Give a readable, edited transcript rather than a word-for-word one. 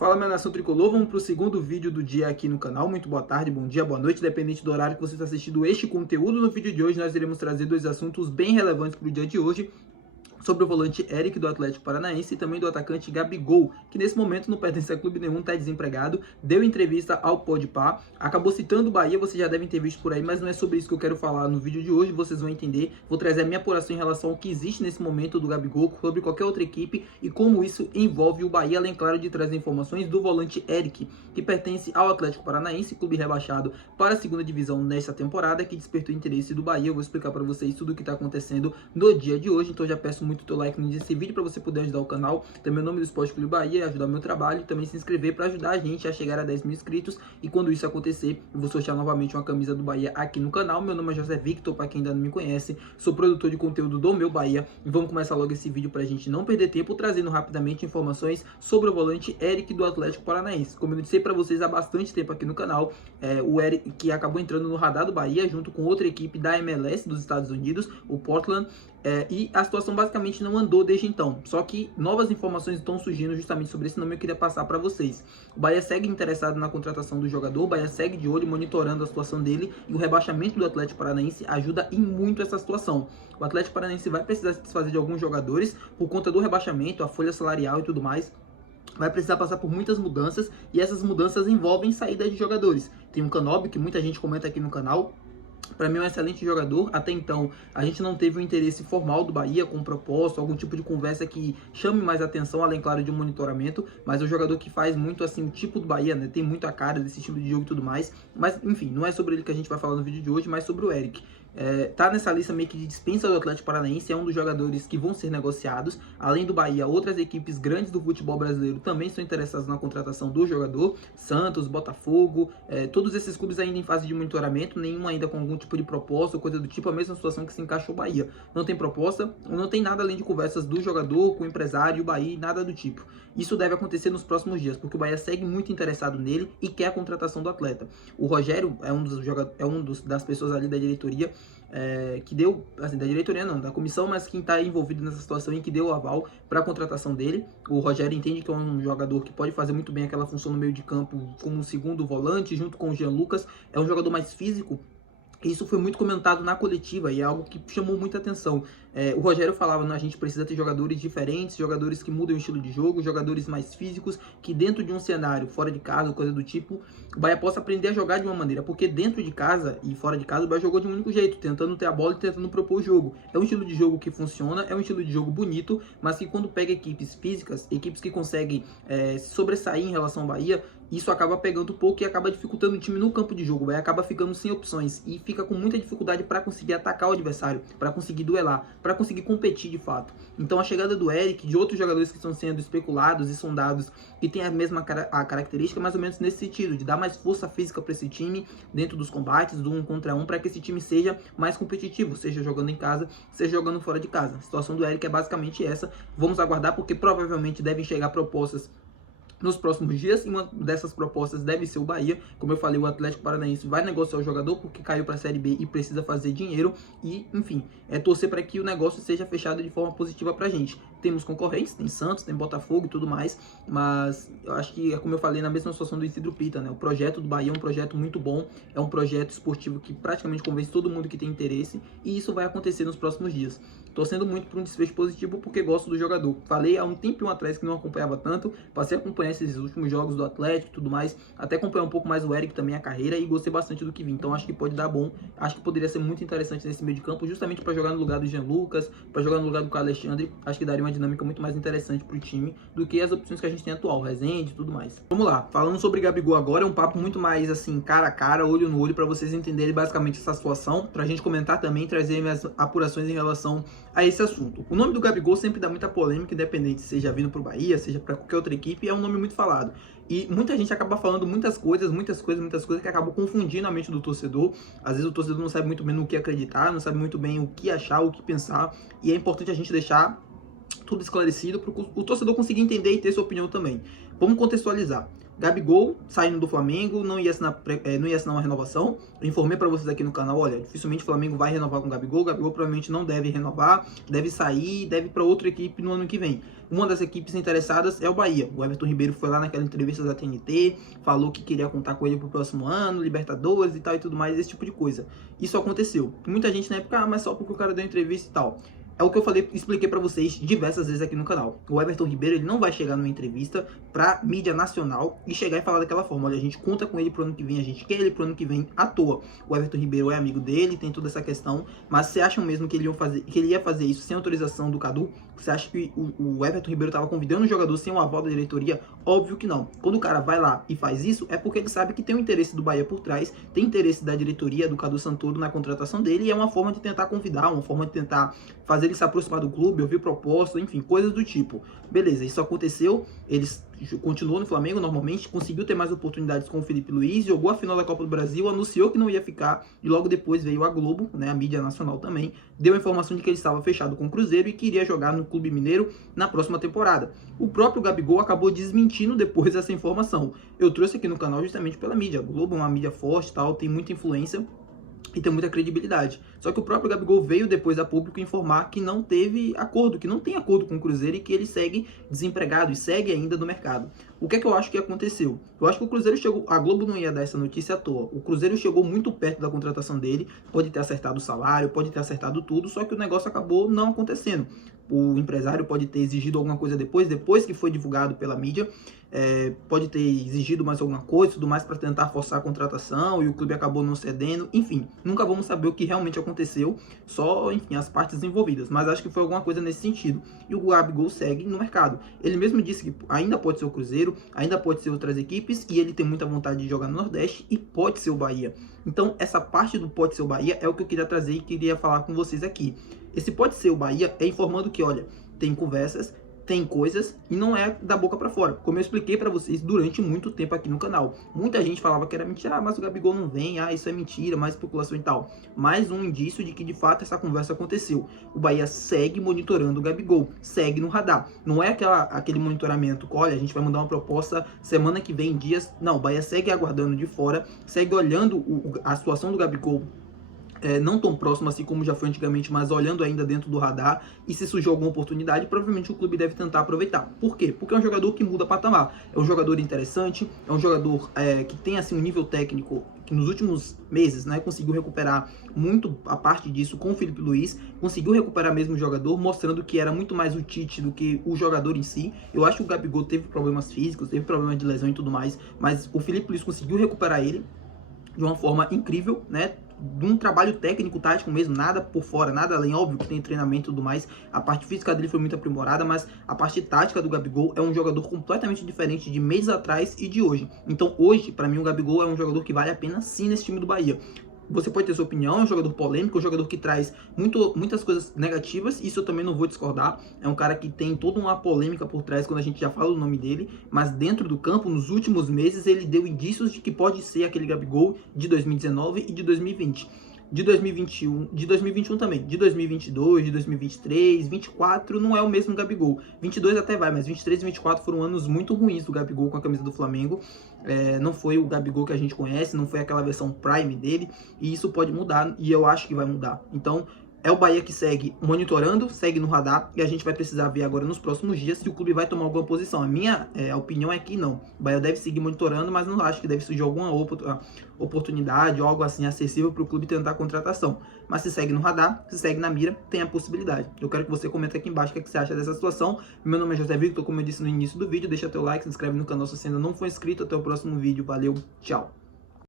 Fala, minha nação tricolor, vamos para o segundo vídeo do dia aqui no canal. Muito boa tarde, bom dia, boa noite, dependente do horário que você está assistindo este conteúdo. No vídeo de hoje nós iremos trazer dois assuntos bem relevantes para o dia de hoje, sobre o volante Eric do Atlético Paranaense e também do atacante Gabigol, que nesse momento não pertence a clube nenhum, está desempregado, deu entrevista ao Podpah, acabou citando o Bahia, vocês já devem ter visto por aí, mas não é sobre isso que eu quero falar no vídeo de hoje, vocês vão entender, vou trazer a minha apuração em relação ao que existe nesse momento do Gabigol, sobre qualquer outra equipe e como isso envolve o Bahia, além, claro, de trazer informações do volante Eric, que pertence ao Atlético Paranaense, clube rebaixado para a segunda divisão nesta temporada, que despertou interesse do Bahia. Eu vou explicar para vocês tudo o que está acontecendo no dia de hoje, então já peço muito teu like nesse vídeo para você poder ajudar o canal, também o nome do Esporte Clube Bahia, ajudar o meu trabalho e também se inscrever para ajudar a gente a chegar a 10 mil inscritos. E quando isso acontecer, eu vou sortear novamente uma camisa do Bahia aqui no canal. Meu nome é José Victor, para quem ainda não me conhece, sou produtor de conteúdo do meu Bahia e vamos começar logo esse vídeo para a gente não perder tempo, trazendo rapidamente informações sobre o volante Eric do Atlético Paranaense. Como eu disse para vocês há bastante tempo aqui no canal, o Eric, que acabou entrando no radar do Bahia junto com outra equipe da MLS dos Estados Unidos, o Portland, e a situação basicamente não andou desde então. Só que novas informações estão surgindo justamente sobre esse nome, eu queria passar para vocês. O Bahia segue interessado na contratação do jogador, o Bahia segue de olho, monitorando a situação dele, e o rebaixamento do Atlético Paranaense ajuda em muito essa situação. O Atlético Paranaense vai precisar se desfazer de alguns jogadores por conta do rebaixamento, a folha salarial e tudo mais. Vai precisar passar por muitas mudanças, e essas mudanças envolvem saída de jogadores. Tem um Canóbio, que muita gente comenta aqui no canal. Para mim é um excelente jogador. Até então a gente não teve um interesse formal do Bahia com proposta, algum tipo de conversa que chame mais atenção, além, claro, de um monitoramento. Mas é um jogador que faz muito assim o tipo do Bahia, né? Tem muito a cara desse estilo de jogo e tudo mais. Mas enfim, não é sobre ele que a gente vai falar no vídeo de hoje, mas sobre o Eric. Tá nessa lista meio que de dispensa do Atlético Paranaense, é um dos jogadores que vão ser negociados. Além do Bahia, outras equipes grandes do futebol brasileiro também estão interessadas na contratação do jogador. Santos, Botafogo, todos esses clubes ainda em fase de monitoramento, nenhum ainda com algum tipo de proposta ou coisa do tipo, a mesma situação que se encaixou o Bahia. Não tem proposta, não tem nada além de conversas do jogador com o empresário, o Bahia, nada do tipo. Isso deve acontecer nos próximos dias, porque o Bahia segue muito interessado nele e quer a contratação do atleta. O Rogério é das pessoas ali da diretoria, que deu, assim, da diretoria não, da comissão, mas quem está envolvido nessa situação e que deu o aval para a contratação dele. O Rogério entende que é um jogador que pode fazer muito bem aquela função no meio de campo como um segundo volante, junto com o Jean Lucas. É um jogador mais físico. Isso foi muito comentado na coletiva e é algo que chamou muita atenção. O Rogério falava, a gente precisa ter jogadores diferentes, jogadores que mudem o estilo de jogo, jogadores mais físicos, que dentro de um cenário, fora de casa, coisa do tipo, o Bahia possa aprender a jogar de uma maneira. Porque dentro de casa e fora de casa, o Bahia jogou de um único jeito, tentando ter a bola e tentando propor o jogo. É um estilo de jogo que funciona, é um estilo de jogo bonito, mas que quando pega equipes físicas, equipes que conseguem se sobressair em relação ao Bahia, isso acaba pegando um pouco e acaba dificultando o time no campo de jogo. O Bahia acaba ficando sem opções e fica com muita dificuldade para conseguir atacar o adversário, para conseguir duelar, para conseguir competir de fato. Então a chegada do Eric, de outros jogadores que estão sendo especulados e sondados, que tem a mesma característica, mais ou menos nesse sentido, de dar mais força física para esse time dentro dos combates, do 1 contra 1, para que esse time seja mais competitivo, seja jogando em casa, seja jogando fora de casa. A situação do Eric é basicamente essa. Vamos aguardar, porque provavelmente devem chegar propostas nos próximos dias, e uma dessas propostas deve ser o Bahia. Como eu falei, o Atlético Paranaense vai negociar o jogador porque caiu para a Série B e precisa fazer dinheiro, e enfim, torcer para que o negócio seja fechado de forma positiva para a gente. Temos concorrentes, tem Santos, tem Botafogo e tudo mais, mas eu acho que, como eu falei, na mesma situação do Isidro Pita, né? O projeto do Bahia é um projeto muito bom, é um projeto esportivo que praticamente convence todo mundo que tem interesse, e isso vai acontecer nos próximos dias. Torcendo muito por um desfecho positivo, porque gosto do jogador. Falei há um tempinho atrás que não acompanhava tanto, passei a acompanhar esses últimos jogos do Atlético e tudo mais, até acompanhar um pouco mais o Eric também, a carreira, e gostei bastante do que vi. Então acho que pode dar bom, acho que poderia ser muito interessante nesse meio de campo, justamente para jogar no lugar do Jean Lucas, para jogar no lugar do Alexandre. Acho que daria uma dinâmica muito mais interessante para o time do que as opções que a gente tem atual, Rezende e tudo mais. Vamos lá, falando sobre Gabigol agora, é um papo muito mais assim, cara a cara, olho no olho, para vocês entenderem basicamente essa situação, para a gente comentar também, trazer minhas apurações em relação a esse assunto. O nome do Gabigol sempre dá muita polêmica, independente seja vindo para o Bahia, seja para qualquer outra equipe, é um nome muito falado. E muita gente acaba falando muitas coisas que acabam confundindo a mente do torcedor. Às vezes o torcedor não sabe muito bem no que acreditar, não sabe muito bem o que achar, o que pensar. E é importante a gente deixar tudo esclarecido para o torcedor conseguir entender e ter sua opinião também. Vamos contextualizar. Gabigol saindo do Flamengo, não ia assinar uma renovação. Eu informei para vocês aqui no canal, olha, dificilmente o Flamengo vai renovar com o Gabigol. O Gabigol provavelmente não deve renovar, deve sair, deve para outra equipe no ano que vem. Uma das equipes interessadas é o Bahia. O Everton Ribeiro foi lá naquela entrevista da TNT, falou que queria contar com ele pro próximo ano, Libertadores e tal e tudo mais, esse tipo de coisa. Isso aconteceu. Muita gente na época, mas só porque o cara deu entrevista e tal. É o que eu falei, expliquei para vocês diversas vezes aqui no canal. O Everton Ribeiro, ele não vai chegar numa entrevista pra mídia nacional e chegar e falar daquela forma. Olha, a gente conta com ele pro ano que vem, a gente quer ele pro ano que vem à toa. O Everton Ribeiro é amigo dele, tem toda essa questão, mas você acha mesmo que ele ia fazer isso sem autorização do Cadu? Você acha que o Everton Ribeiro estava convidando o jogador sem o aval da diretoria? Óbvio que não. Quando o cara vai lá e faz isso, é porque ele sabe que tem o interesse do Bahia por trás, tem interesse da diretoria, do Cadu Santoro na contratação dele, e é uma forma de tentar convidar, uma forma de tentar fazer ele se aproximar do clube, ouvir propostas, enfim, coisas do tipo. Beleza, isso aconteceu, eles continuou no Flamengo normalmente, conseguiu ter mais oportunidades com o Felipe Luiz, jogou a final da Copa do Brasil, anunciou que não ia ficar, e logo depois veio a Globo, né, a mídia nacional também, deu a informação de que ele estava fechado com o Cruzeiro e queria jogar no Clube Mineiro na próxima temporada. O próprio Gabigol acabou desmentindo depois essa informação. Eu trouxe aqui no canal justamente pela mídia. A Globo é uma mídia forte, tal, tem muita influência e tem muita credibilidade. Só que o próprio Gabigol veio depois a público informar que não teve acordo, que não tem acordo com o Cruzeiro e que ele segue desempregado e segue ainda no mercado. O que é que eu acho que aconteceu? Eu acho que o Cruzeiro chegou... A Globo não ia dar essa notícia à toa. O Cruzeiro chegou muito perto da contratação dele, pode ter acertado o salário, pode ter acertado tudo, só que o negócio acabou não acontecendo. O empresário pode ter exigido alguma coisa depois que foi divulgado pela mídia, pode ter exigido mais alguma coisa, tudo mais para tentar forçar a contratação e o clube acabou não cedendo, enfim, nunca vamos saber o que realmente aconteceu, só, enfim, as partes envolvidas, mas acho que foi alguma coisa nesse sentido. E o Gabigol segue no mercado. Ele mesmo disse que ainda pode ser o Cruzeiro, ainda pode ser outras equipes e ele tem muita vontade de jogar no Nordeste e pode ser o Bahia. Então, essa parte do pode ser o Bahia é o que eu queria trazer e queria falar com vocês aqui. Esse pode ser o Bahia é informando que, olha, tem conversas, tem coisas e não é da boca para fora. Como eu expliquei para vocês durante muito tempo aqui no canal. Muita gente falava que era mentira, mas o Gabigol não vem, isso é mentira, mais especulação e tal. Mais um indício de que de fato essa conversa aconteceu. O Bahia segue monitorando o Gabigol, segue no radar. Não é aquele monitoramento, olha, a gente vai mandar uma proposta semana que vem, dias. Não, o Bahia segue aguardando de fora, segue olhando a situação do Gabigol. Não tão próximo assim como já foi antigamente, mas olhando ainda dentro do radar, e se surgir alguma oportunidade, provavelmente o clube deve tentar aproveitar. Por quê? Porque é um jogador que muda patamar, é um jogador interessante, é um jogador que tem assim um nível técnico que nos últimos meses, né, conseguiu recuperar muito a parte disso com o Felipe Luiz, conseguiu recuperar mesmo o jogador, mostrando que era muito mais o Tite do que o jogador em si. Eu acho que o Gabigol teve problemas físicos, teve problemas de lesão e tudo mais, mas o Felipe Luiz conseguiu recuperar ele de uma forma incrível, né? De um trabalho técnico, tático mesmo, nada por fora, nada além, óbvio que tem treinamento e tudo mais, a parte física dele foi muito aprimorada, mas a parte tática do Gabigol é um jogador completamente diferente de meses atrás e de hoje. Então hoje, para mim, o Gabigol é um jogador que vale a pena sim nesse time do Bahia. Você pode ter sua opinião, é um jogador polêmico, é um jogador que traz muitas coisas negativas, isso eu também não vou discordar. É um cara que tem toda uma polêmica por trás quando a gente já fala o nome dele, mas dentro do campo, nos últimos meses, ele deu indícios de que pode ser aquele Gabigol de 2019 e de 2020. De 2021, de 2021 também, de 2022, de 2023, 24 não é o mesmo Gabigol. 22 até vai, mas 23 e 24 foram anos muito ruins do Gabigol com a camisa do Flamengo. Não foi o Gabigol que a gente conhece, não foi aquela versão Prime dele, e isso pode mudar, e eu acho que vai mudar. Então, é o Bahia que segue monitorando, segue no radar, e a gente vai precisar ver agora nos próximos dias se o clube vai tomar alguma posição. A minha opinião é que não. O Bahia deve seguir monitorando, mas não acho que deve surgir alguma oportunidade ou algo assim acessível para o clube tentar a contratação. Mas se segue no radar, se segue na mira, tem a possibilidade. Eu quero que você comente aqui embaixo o que você acha dessa situação. Meu nome é José Victor, como eu disse no início do vídeo, deixa teu like, se inscreve no canal se você ainda não for inscrito. Até o próximo vídeo, valeu, tchau!